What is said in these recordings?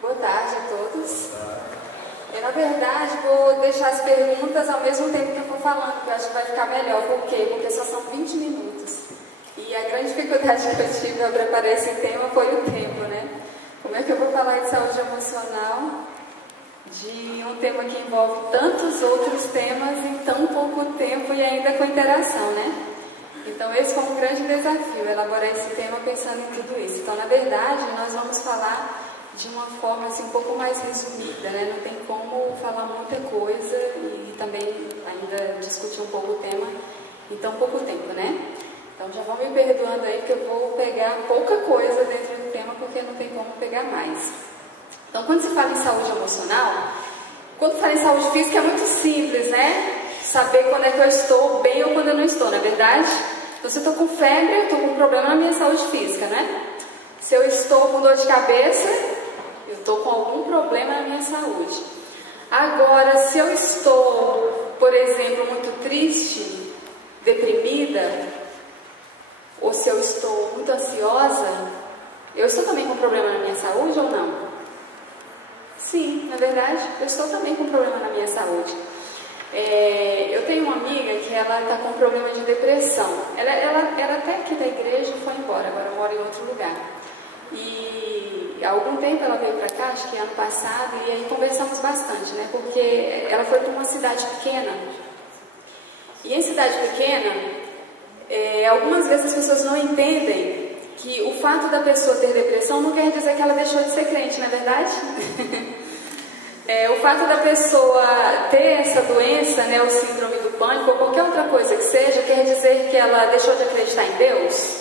Boa tarde a todos. Eu, na verdade, vou deixar as perguntas ao mesmo tempo que eu vou falando, porque eu acho que vai ficar melhor. Por quê? Porque só são 20 minutos. E a grande dificuldade que eu tive ao preparar esse tema foi o tempo, né? Como é que eu vou falar de saúde emocional, de um tema que envolve tantos outros temas em tão pouco tempo e ainda com interação, né? Então, esse foi um grande desafio, elaborar esse tema pensando em tudo isso. Então, na verdade, nós vamos falar de uma forma assim, um pouco mais resumida, né? Não tem como falar muita coisa e também ainda discutir um pouco o tema em tão pouco tempo, né? Então, já vão me perdoando aí que eu vou pegar pouca coisa dentro do tema porque não tem como pegar mais. Então, quando se fala em saúde emocional, quando fala em saúde física é muito simples, né? Saber quando é que eu estou bem ou quando eu não estou, não é verdade? Então, se eu estou com febre, eu estou com um problema na minha saúde física, né? Se eu estou com dor de cabeça, eu estou com algum problema na minha saúde. Agora, se eu estou, por exemplo, muito triste, deprimida, ou se eu estou muito ansiosa, eu estou também com problema na minha saúde ou não? Sim, na verdade, eu estou também com problema na minha saúde. Eu tenho uma amiga que ela está com problema de depressão. Ela até aqui da igreja foi embora, agora mora em outro lugar. E há algum tempo ela veio para cá, acho que ano passado, e aí conversamos bastante, né? Porque ela foi para uma cidade pequena. E em cidade pequena, algumas vezes as pessoas não entendem que o fato da pessoa ter depressão não quer dizer que ela deixou de ser crente, não é verdade? O fato da pessoa ter essa doença, né, o síndrome do pânico, ou qualquer outra coisa que seja, quer dizer que ela deixou de acreditar em Deus?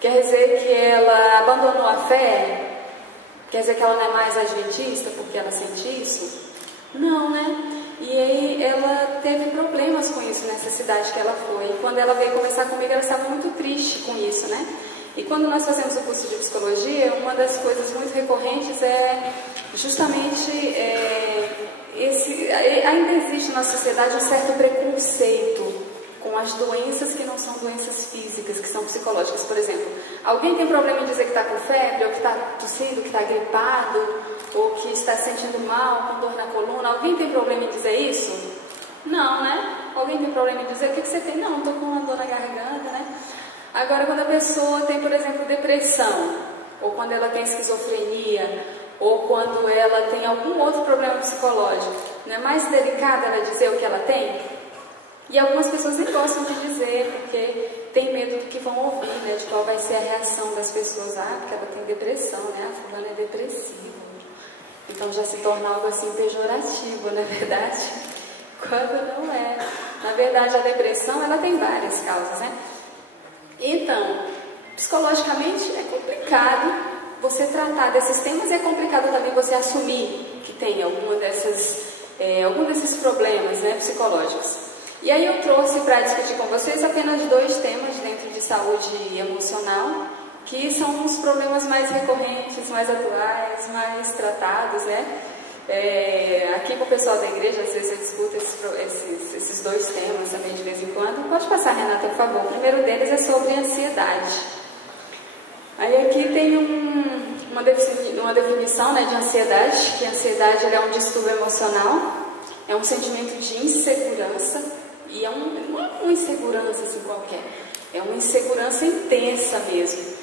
Quer dizer que ela abandonou a fé? Quer dizer que ela não é mais adventista porque ela sente isso? Não, né? E aí ela teve problemas com isso nessa cidade que ela foi. E quando ela veio conversar comigo, ela estava muito triste com isso, né? E quando nós fazemos o curso de psicologia, uma das coisas muito recorrentes é justamente ainda existe na sociedade um certo preconceito com as doenças que não são doenças físicas, que são psicológicas. Por exemplo, alguém tem problema em dizer que está com febre, ou que está tossindo, que está gripado, ou que está se sentindo mal, com dor na coluna? Alguém tem problema em dizer isso? Não, né? Alguém tem problema em dizer o que você tem? Não, estou com uma dor na garganta, né? Agora, quando a pessoa tem, por exemplo, depressão, ou quando ela tem esquizofrenia, ou quando ela tem algum outro problema psicológico, não é mais delicado ela dizer o que ela tem? E algumas pessoas nem gostam de dizer, porque tem medo do que vão ouvir, né? De qual vai ser a reação das pessoas. Ah, porque ela tem depressão, né? A fulana é depressiva. Então já se torna algo assim pejorativo, não é verdade? Quando não é. Na verdade, a depressão, ela tem várias causas, né? Então, psicologicamente é complicado você tratar desses temas e é complicado também você assumir que tem algum desses problemas, né, psicológicos. E aí eu trouxe para discutir com vocês apenas 2 temas dentro de saúde emocional, que são os problemas mais recorrentes, mais atuais, mais tratados, né? Aqui com o pessoal da igreja, às vezes eu discuto esses 2 temas também de vez em quando. Pode passar, Renata, por favor. O primeiro deles é sobre ansiedade. Aí aqui tem uma definição, né, de ansiedade, que a ansiedade é um distúrbio emocional, é um sentimento de insegurança, e não é uma insegurança assim qualquer, é uma insegurança intensa mesmo,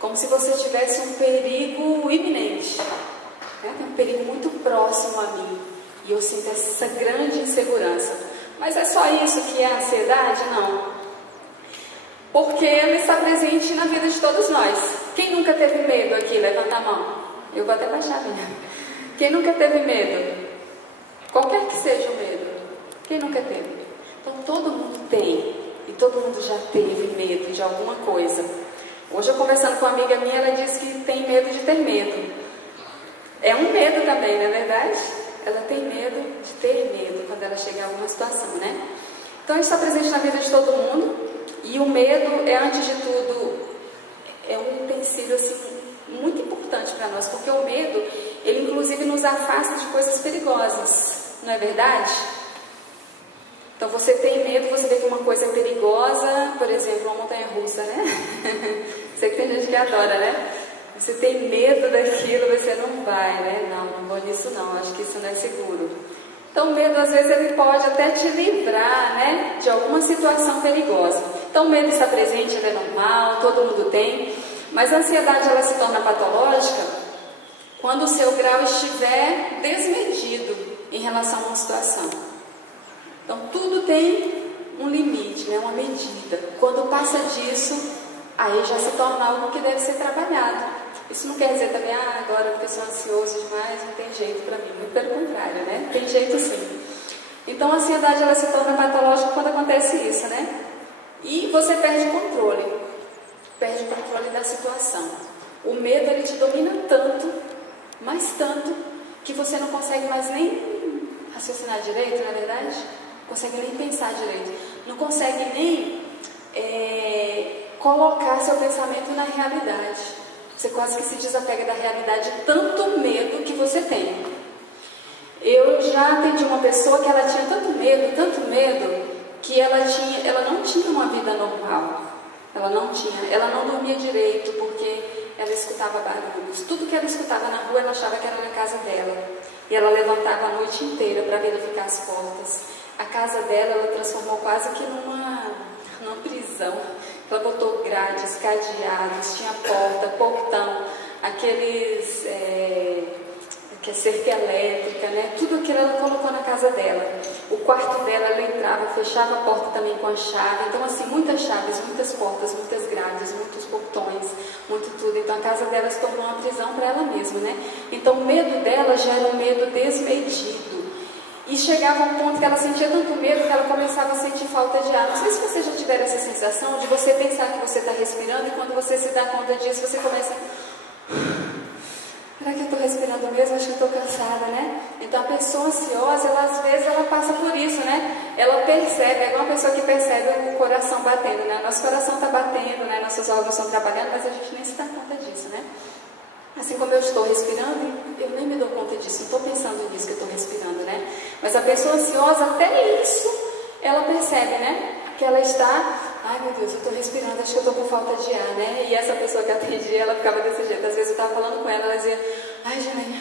como se você tivesse um perigo iminente, né? Tem um perigo muito próximo a mim, e eu sinto essa grande insegurança. Mas é só isso que é a ansiedade? Não. Porque ela está presente na vida de todos nós. Quem nunca teve medo aqui? Levanta a mão. Eu vou até baixar a minha. Quem nunca teve medo? Qualquer que seja o medo. Quem nunca teve? Então todo mundo tem. E todo mundo já teve medo de alguma coisa. Hoje eu conversando com uma amiga minha, ela disse que tem medo de ter medo. É um medo também, não é verdade? Ela tem medo de ter medo quando ela chega em alguma situação, né? Então isso está presente na vida de todo mundo. E o medo é, antes de tudo, um utensílio assim, muito importante para nós, porque o medo, ele inclusive nos afasta de coisas perigosas, não é verdade? Então você tem medo, você vê que uma coisa é perigosa, por exemplo, uma montanha-russa, né? Sei que tem gente que adora, né? Você tem medo daquilo, você não vai, né? Não vou nisso não, acho que isso não é seguro. Então o medo às vezes ele pode até te livrar, né, de alguma situação perigosa. Então o medo está presente, ele é normal, todo mundo tem, mas a ansiedade ela se torna patológica quando o seu grau estiver desmedido em relação a uma situação. Então tudo tem um limite, né, uma medida. Quando passa disso, aí já se torna algo que deve ser trabalhado. Isso não quer dizer também, agora a pessoa é ansiosa demais, não tem jeito para mim. Muito pelo contrário, né? Tem jeito sim. Então a ansiedade ela se torna patológica quando acontece isso, né? E você perde o controle da situação. O medo ele te domina tanto, mas tanto, que você não consegue mais nem raciocinar direito, na verdade? Não consegue nem pensar direito. Não consegue nem colocar seu pensamento na realidade. Você quase que se desapega da realidade, tanto medo que você tem. Eu já atendi uma pessoa que ela tinha tanto medo, que ela não tinha uma vida normal. Ela não dormia direito, porque ela escutava barulhos. Tudo que ela escutava na rua, ela achava que era na casa dela. E ela levantava a noite inteira para verificar as portas. A casa dela, ela transformou quase que numa prisão. Ela botou grades, cadeados, tinha porta, portão, aqueles que é cerca elétrica, né? Tudo aquilo ela colocou na casa dela. O quarto dela, ela entrava, fechava a porta também com a chave. Então, assim, muitas chaves, muitas portas, muitas grades, muitos portões, muito tudo. Então, a casa dela se tornou uma prisão para ela mesma, né? Então, o medo dela já era um medo desmedido. E chegava a um ponto que ela sentia tanto medo que ela começava a sentir falta de ar. Não sei se você já tiver essa sensação de você pensar que você está respirando e quando você se dá conta disso, você começa... Será que eu estou respirando mesmo? Acho que eu estou cansada, né? Então a pessoa ansiosa, às vezes ela passa por isso, né? Ela percebe, é igual uma pessoa que percebe o coração batendo, né? Nosso coração está batendo, né? Nossos órgãos estão trabalhando, mas a gente nem se dá conta disso, né? Assim como eu estou respirando, eu nem me dou conta disso, não estou pensando nisso que eu estou respirando, né? Mas a pessoa ansiosa, até isso, ela percebe, né? Que ela está, ai meu Deus, eu estou respirando, acho que eu estou com falta de ar, né? E essa pessoa que atendia, ela ficava desse jeito. Às vezes eu estava falando com ela, ela dizia, ai Janaína,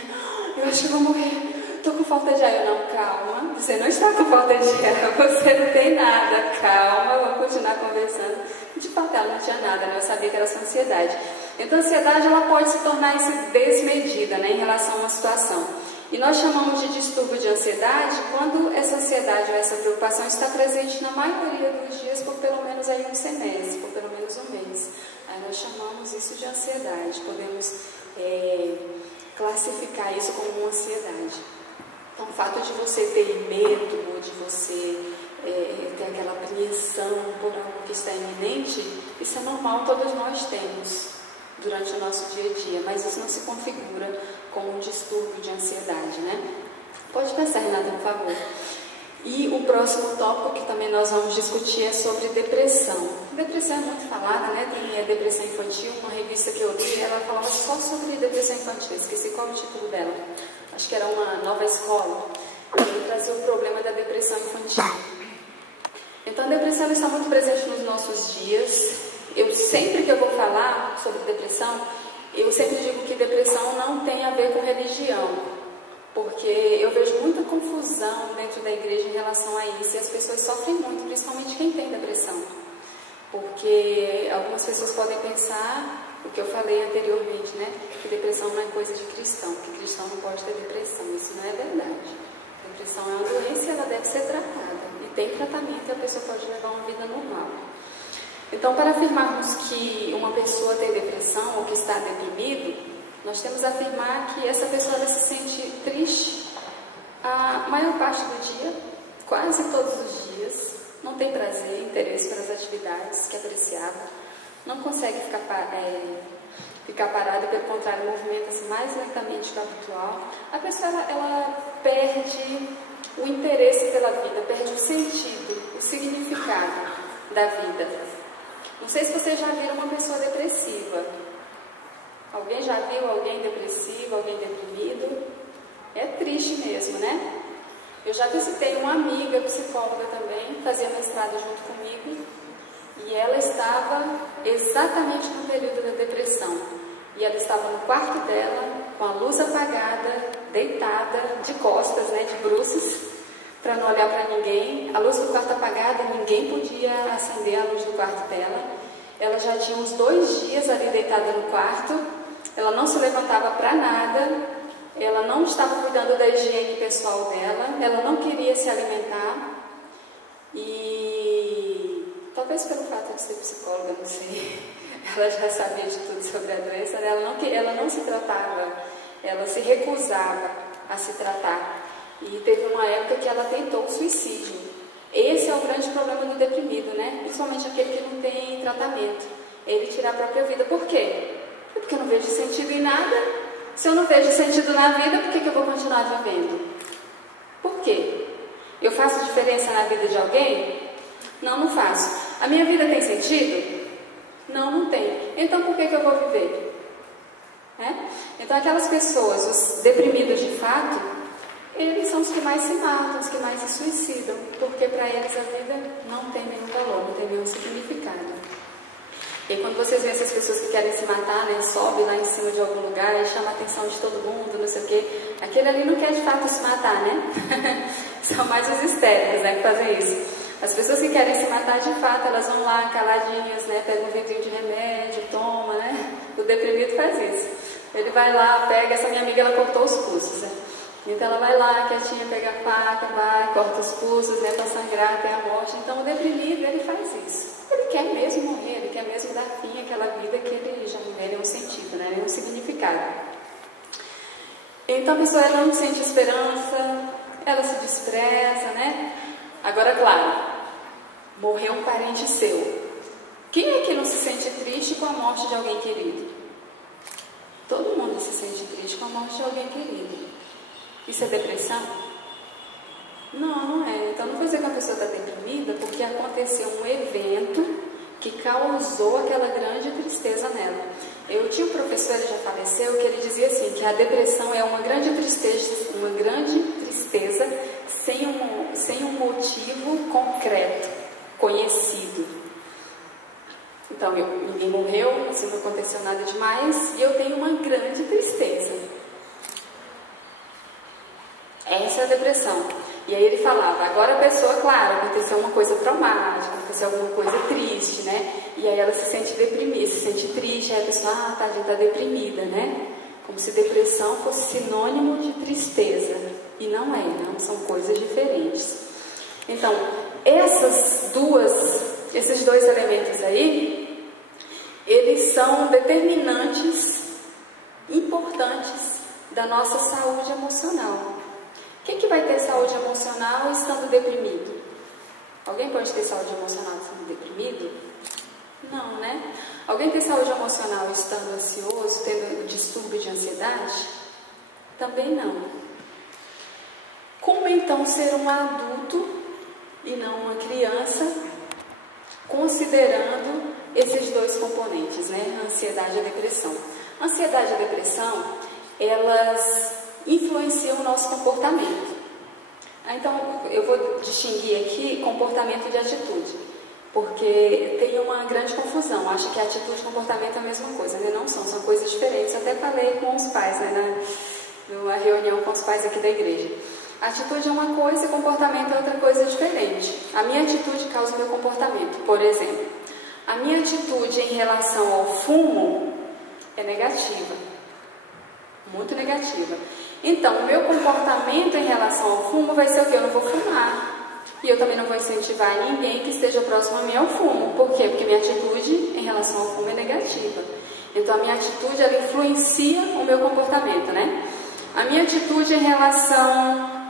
eu acho que eu vou morrer, estou com falta de ar. Eu, não, calma, você não está com falta de ar, você não tem nada, calma, vamos continuar conversando. De fato, ela não tinha nada, né? Eu sabia que era sua ansiedade. Então, a ansiedade ela pode se tornar desmedida, né, em relação a uma situação. E nós chamamos de distúrbio de ansiedade quando essa ansiedade ou essa preocupação está presente na maioria dos dias por pelo menos aí um semestre, por pelo menos um mês. Aí nós chamamos isso de ansiedade, podemos classificar isso como uma ansiedade. Então, o fato de você ter medo ou de você ter aquela apreensão por algo que está iminente, isso é normal, todos nós temos durante o nosso dia a dia, mas isso não se configura como um distúrbio de ansiedade, né? Pode passar, Renata, por favor. E o próximo tópico que também nós vamos discutir é sobre depressão. Depressão é muito falada, né? Tem a depressão infantil, uma revista que eu li, ela falava só sobre depressão infantil, esqueci qual é o título dela. Acho que era uma nova escola. Ele trazia o problema da depressão infantil. Então a depressão está muito presente nos nossos dias. Sempre que eu vou falar sobre depressão, eu sempre digo que depressão não tem a ver com religião, porque eu vejo muita confusão dentro da igreja em relação a isso, e as pessoas sofrem muito, principalmente quem tem depressão, porque algumas pessoas podem pensar, o que eu falei anteriormente, né, que depressão não é coisa de cristão, que cristão não pode ter depressão. Isso não é verdade. Depressão é uma doença e ela deve ser tratada, e tem tratamento e a pessoa pode levar uma vida normal. Então, para afirmarmos que uma pessoa tem depressão ou que está deprimido, nós temos a afirmar que essa pessoa vai se sentir triste a maior parte do dia, quase todos os dias, não tem prazer, interesse pelas atividades que apreciava, não consegue ficar parada, pelo contrário, movimenta-se mais lentamente que o habitual. A pessoa ela perde o interesse pela vida, perde o sentido, o significado da vida. Não sei se vocês já viram uma pessoa depressiva. Alguém já viu alguém depressivo, alguém deprimido? É triste mesmo, né? Eu já visitei uma amiga psicóloga também, fazia mestrado junto comigo, e ela estava exatamente no período da depressão. E ela estava no quarto dela, com a luz apagada, deitada, de costas, né, de bruços, para não olhar para ninguém. A luz do quarto apagada, ninguém podia acender a luz do quarto dela. Ela já tinha uns 2 dias ali deitada no quarto. Ela não se levantava para nada. Ela não estava cuidando da higiene pessoal dela. Ela não queria se alimentar. E talvez pelo fato de ser psicóloga, não sei, ela já sabia de tudo sobre a doença, ela não se tratava, ela se recusava a se tratar. E teve uma época que ela tentou o suicídio. Esse é o grande problema do deprimido, né? Principalmente aquele que não tem tratamento. Ele tira a própria vida. Por quê? Porque eu não vejo sentido em nada. Se eu não vejo sentido na vida, por que eu vou continuar vivendo? Por quê? Eu faço diferença na vida de alguém? Não, não faço. A minha vida tem sentido? Não, não tem. Então por que eu vou viver? Então aquelas pessoas, os deprimidos de fato, eles são os que mais se matam, os que mais se suicidam, porque para eles a vida não tem nenhum valor, não tem nenhum significado. E quando vocês veem essas pessoas que querem se matar, né, sobe lá em cima de algum lugar e chama a atenção de todo mundo, não sei o quê, aquele ali não quer de fato se matar, né? São mais os histéricos, né, que fazem isso. As pessoas que querem se matar de fato, elas vão lá caladinhas, né, pegam um vidrinho de remédio, toma, né? O deprimido faz isso. Ele vai lá, pega, essa minha amiga, ela cortou os pulsos, né? Então ela vai lá, quietinha, pega a faca, vai, corta os pulsos, né, para sangrar até a morte. Então o deprimido, ele faz isso. Ele quer mesmo morrer, ele quer mesmo dar fim àquela vida que ele já não vê nenhum sentido, né, nenhum significado. Então a pessoa, ela não sente esperança, ela se despreza, né? Agora, claro, morreu um parente seu. Quem é que não se sente triste com a morte de alguém querido? Todo mundo se sente triste com a morte de alguém querido. Isso é depressão? Não, não é. Então não vou dizer que a pessoa está deprimida porque aconteceu um evento que causou aquela grande tristeza nela. Eu tinha um professor, ele já faleceu, que ele dizia assim, que a depressão é uma grande tristeza sem um motivo concreto, conhecido. Então, ninguém morreu, assim, não aconteceu nada demais, e eu tenho uma grande tristeza. Essa é a depressão. E aí ele falava, agora a pessoa, claro, aconteceu uma coisa traumática, aconteceu alguma coisa triste, né? E aí ela se sente deprimida, se sente triste, aí a pessoa, a gente está deprimida, né? Como se depressão fosse sinônimo de tristeza. E não é, não, são coisas diferentes. Então, esses dois elementos aí, eles são determinantes, importantes da nossa saúde emocional. Quem que vai ter saúde emocional estando deprimido? Alguém pode ter saúde emocional estando deprimido? Não, né? Alguém tem saúde emocional estando ansioso, tendo distúrbio de ansiedade? Também não. Como então ser um adulto e não uma criança, considerando esses dois componentes, né? A ansiedade e a depressão. A ansiedade e a depressão, elas influenciam o nosso comportamento. Então, eu vou distinguir aqui comportamento de atitude, porque tem uma grande confusão. Acha que atitude e comportamento é a mesma coisa, né? Não são, são coisas diferentes. Eu até falei com os pais, né, numa reunião com os pais aqui da igreja. Atitude é uma coisa e comportamento é outra coisa diferente. A minha atitude causa o meu comportamento. Por exemplo, a minha atitude em relação ao fumo é negativa, muito negativa. Então, o meu comportamento em relação ao fumo vai ser o quê? Eu não vou fumar. E eu também não vou incentivar ninguém que esteja próximo a mim ao fumo. Por quê? Porque minha atitude em relação ao fumo é negativa. Então, a minha atitude, ela influencia o meu comportamento, né? A minha atitude em relação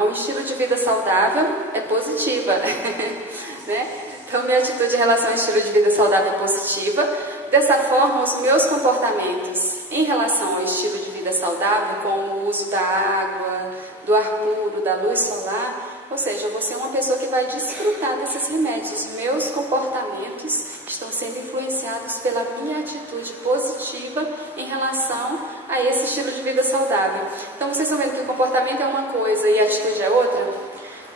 ao estilo de vida saudável é positiva, né? Então, minha atitude em relação ao estilo de vida saudável é positiva. Dessa forma, os meus comportamentos em relação ao estilo de vida saudável, como o uso da água, do ar puro, da luz solar, ou seja, eu vou ser uma pessoa que vai desfrutar desses remédios. Os meus comportamentos estão sendo influenciados pela minha atitude positiva em relação a esse estilo de vida saudável. Então, vocês estão vendo que o comportamento é uma coisa e a atitude é outra?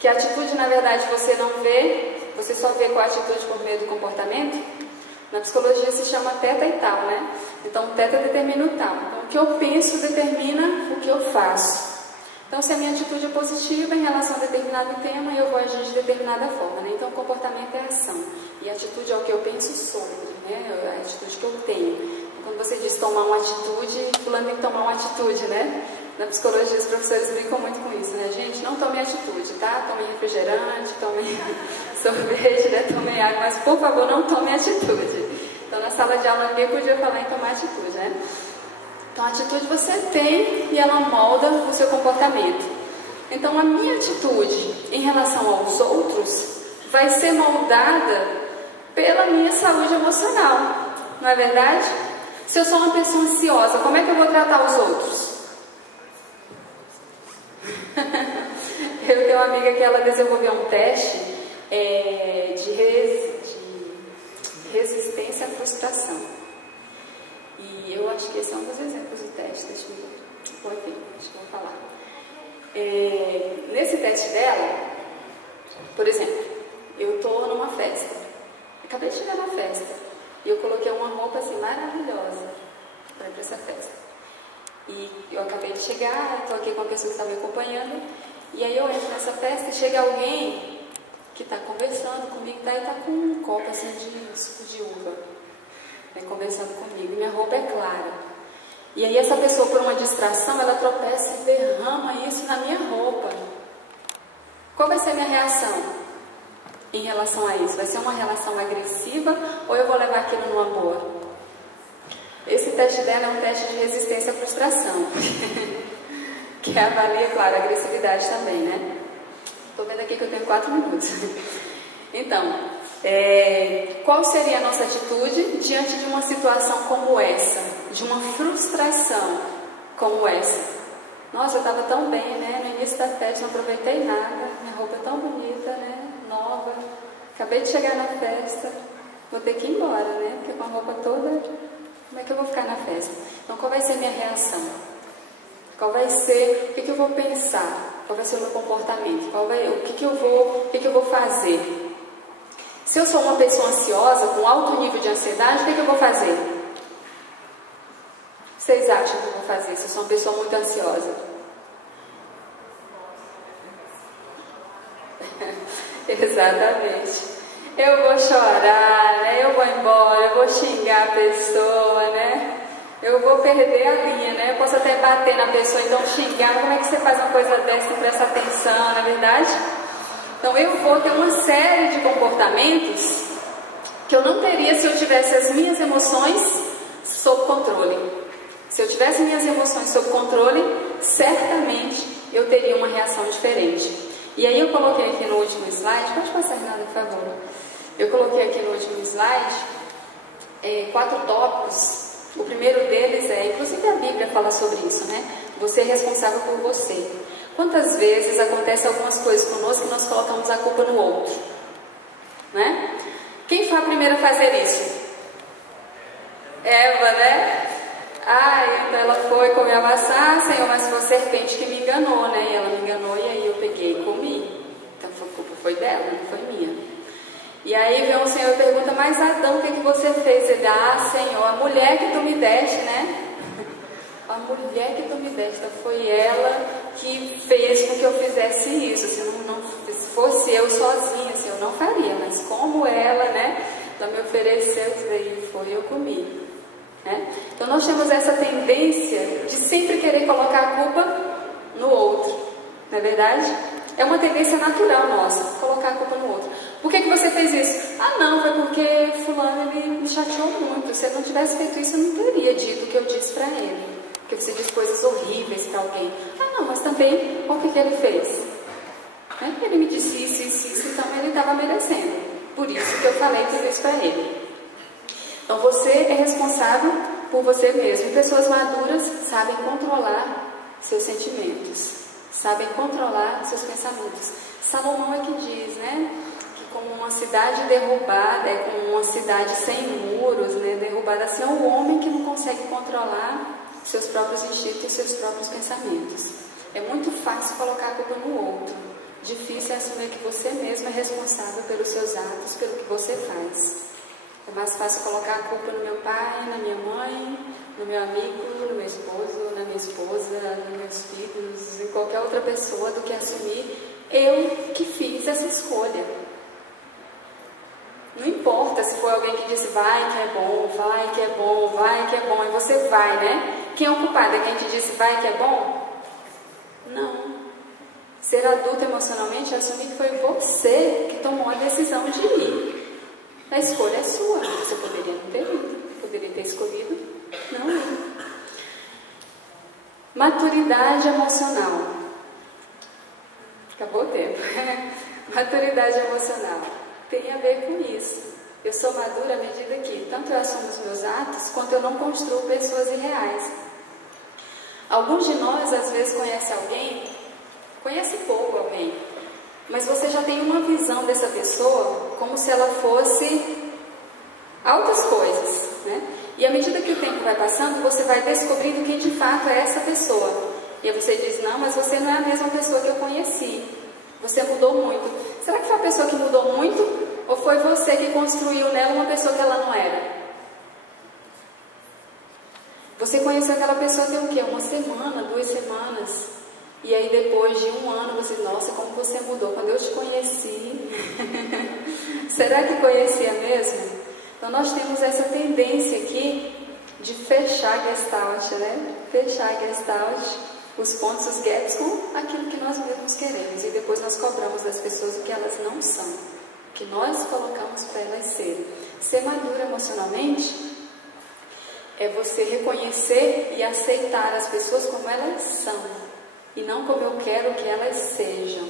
Que a atitude, na verdade, você não vê, você só vê com a atitude por meio do comportamento? Na psicologia se chama teta e tal, né? Então, o teta determina o tal. Então, o que eu penso determina o que eu faço. Então, se a minha atitude é positiva em relação a determinado tema, eu vou agir de determinada forma, né? Então, o comportamento é ação. E a atitude é o que eu penso sobre, né? É a atitude que eu tenho. Quando você diz tomar uma atitude, fulano tem que tomar uma atitude, né? Na psicologia, os professores brincam muito com isso, né? Gente, não tome atitude, tá? Tome refrigerante, tome sorvete, né? Tome água, mas, por favor, não tome atitude. Então, na sala de aula, ninguém podia falar em tomar atitude, né? Então, a atitude você tem e ela molda o seu comportamento. Então, a minha atitude em relação aos outros vai ser moldada pela minha saúde emocional, não é verdade? Se eu sou uma pessoa ansiosa, como é que eu vou tratar os outros? Eu tenho uma amiga que ela desenvolveu um teste de resistência à frustração. E eu acho que esse é um dos exemplos do teste. Deixa eu ver. Deixa eu falar. Nesse teste dela, por exemplo, eu estou numa festa. Acabei de chegar na festa. E eu coloquei uma roupa assim maravilhosa para ir para essa festa. E eu acabei de chegar, estou aqui com a pessoa que está me acompanhando. E aí eu entro nessa festa e chega alguém que está conversando comigo, e está com um copo assim de suco de uva, né, conversando comigo. E minha roupa é clara. E aí essa pessoa, por uma distração, ela tropeça e derrama isso na minha roupa. Qual vai ser a minha reação em relação a isso? Vai ser uma relação agressiva ou eu vou levar aquilo no amor? Esse teste dela é um teste de resistência à frustração. Que avalia, claro, a agressividade também, né? Estou vendo aqui que eu tenho 4 minutos. Então, qual seria a nossa atitude diante de uma situação como essa? De uma frustração como essa? Nossa, eu estava tão bem, né? No início da festa, não aproveitei nada. Minha roupa é tão bonita, né? Nova. Acabei de chegar na festa. Vou ter que ir embora, né? Porque com a roupa toda, como é que eu vou ficar na festa? Então, qual vai ser a minha reação? Qual vai ser, o que eu vou pensar? Qual vai ser o meu comportamento? O que eu vou fazer? Se eu sou uma pessoa ansiosa, com alto nível de ansiedade, o que eu vou fazer? Vocês acham que eu vou fazer se eu sou uma pessoa muito ansiosa? Exatamente. Eu vou chorar, né? Eu vou embora, eu vou xingar a pessoa, né? Eu vou perder a linha, né? Eu posso até bater na pessoa, então xingar. Como é que você faz uma coisa dessa e presta atenção, não é verdade? Então eu vou ter uma série de comportamentos que eu não teria se eu tivesse as minhas emoções sob controle. Se eu tivesse minhas emoções sob controle, certamente eu teria uma reação diferente. E aí eu coloquei aqui no último slide, pode passar, Renata, por favor. Eu coloquei aqui no último slide 4 tópicos. O primeiro deles inclusive a Bíblia fala sobre isso, né? Você é responsável por você. Quantas vezes acontecem algumas coisas conosco que nós colocamos a culpa no outro? Né? Quem foi a primeira a fazer isso? Eva, né? Então ela foi comer a maçã, Senhor, mas foi a serpente que me enganou, né? E ela me enganou e aí eu peguei e comi. Então a culpa foi dela, não foi minha. E aí vem o Senhor e pergunta, mas Adão, o que você fez? Ele, Senhor, a mulher que tu me deste, né? A mulher que tu me deste, foi ela que fez com que eu fizesse isso. Se fosse eu sozinha, assim, eu não faria, mas como ela, né? Ela me ofereceu, e foi, eu comi. Né? Então nós temos essa tendência de sempre querer colocar a culpa no outro, não é verdade? É uma tendência natural nossa, colocar a culpa no outro. Por que você fez isso? Não, foi porque fulano ele me chateou muito. Se eu não tivesse feito isso, eu não teria dito o que eu disse para ele. Porque você diz coisas horríveis para alguém. Não, mas também, o que ele fez? Ele me disse isso, então ele estava merecendo. Por isso que eu falei tudo isso para ele. Então você é responsável por você mesmo. Pessoas maduras sabem controlar seus sentimentos, sabem controlar seus pensamentos. Salomão é que diz, né? Que como uma cidade derrubada, como uma cidade sem muros, né? Derrubada assim, é um homem que não consegue controlar seus próprios instintos e seus próprios pensamentos. É muito fácil colocar a culpa no outro. Difícil é assumir que você mesmo é responsável pelos seus atos, pelo que você faz. É mais fácil colocar a culpa no meu pai, na minha mãe, no meu amigo, no meu esposo, na minha esposa, nos meus filhos, em qualquer outra pessoa, do que assumir eu que fiz essa escolha. Não importa se foi alguém que disse vai que é bom, vai que é bom, vai que é bom, e você vai, né? Quem é o culpado? É quem te disse vai que é bom? Não. Ser adulto emocionalmente é assumir que foi você que tomou a decisão de ir. A escolha é sua. Você poderia não ter ido, poderia ter escolhido não ir. Maturidade emocional. Acabou o tempo. Maturidade emocional tem a ver com isso. Eu sou madura à medida que tanto eu assumo os meus atos, quanto eu não construo pessoas irreais. Alguns de nós, às vezes, conhece pouco alguém, mas você já tem uma visão dessa pessoa como se ela fosse altas coisas, né? E à medida que o tempo vai passando, você vai descobrindo quem de fato é essa pessoa. E aí você diz, não, mas você não é a mesma pessoa que eu conheci. Você mudou muito. Será que foi a pessoa que mudou muito? Ou foi você que construiu nela uma pessoa que ela não era? Você conheceu aquela pessoa tem o quê? 1 semana, 2 semanas. E aí depois de 1 ano você diz, nossa, como você mudou. Quando eu te conheci, será que conhecia mesmo? Então nós temos essa tendência aqui de fechar a Gestalt, né? Fechar a Gestalt, os pontos, os gaps com aquilo que nós mesmos queremos. E depois nós cobramos das pessoas o que elas não são, o que nós colocamos para elas serem. Ser madura emocionalmente é você reconhecer e aceitar as pessoas como elas são, e não como eu quero que elas sejam.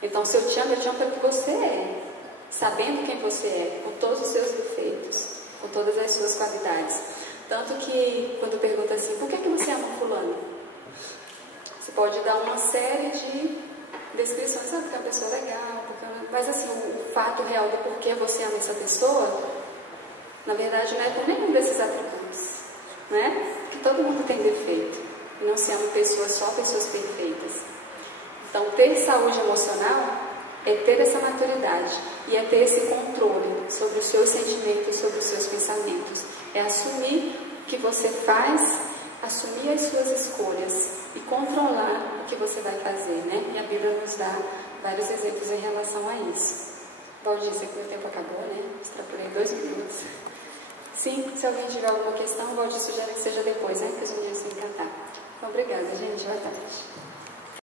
Então, se eu te amo pelo que você é, sabendo quem você é, com todos os seus defeitos, com todas as suas qualidades. Tanto que, quando pergunta assim, por que você ama fulano? Você pode dar uma série de descrições, porque é uma pessoa legal, mas assim, o fato real do porquê você ama essa pessoa, na verdade, não é por nenhum desses atributos, né? Porque todo mundo tem defeito, e não se ama só pessoas perfeitas. Então, ter saúde emocional é ter essa maturidade, e é ter esse controle sobre os seus sentimentos, sobre os seus pensamentos. É assumir o que você faz, assumir as suas escolhas e controlar o que você vai fazer, né? E a Bíblia nos dá vários exemplos em relação a isso. Valdir, sei que o tempo acabou, né? Extrapolei 2 minutos. Sim, se alguém tiver alguma questão, Valdir sugere que seja depois, né? Porque os meninos vão cantar. Então, obrigada, gente. Boa tarde.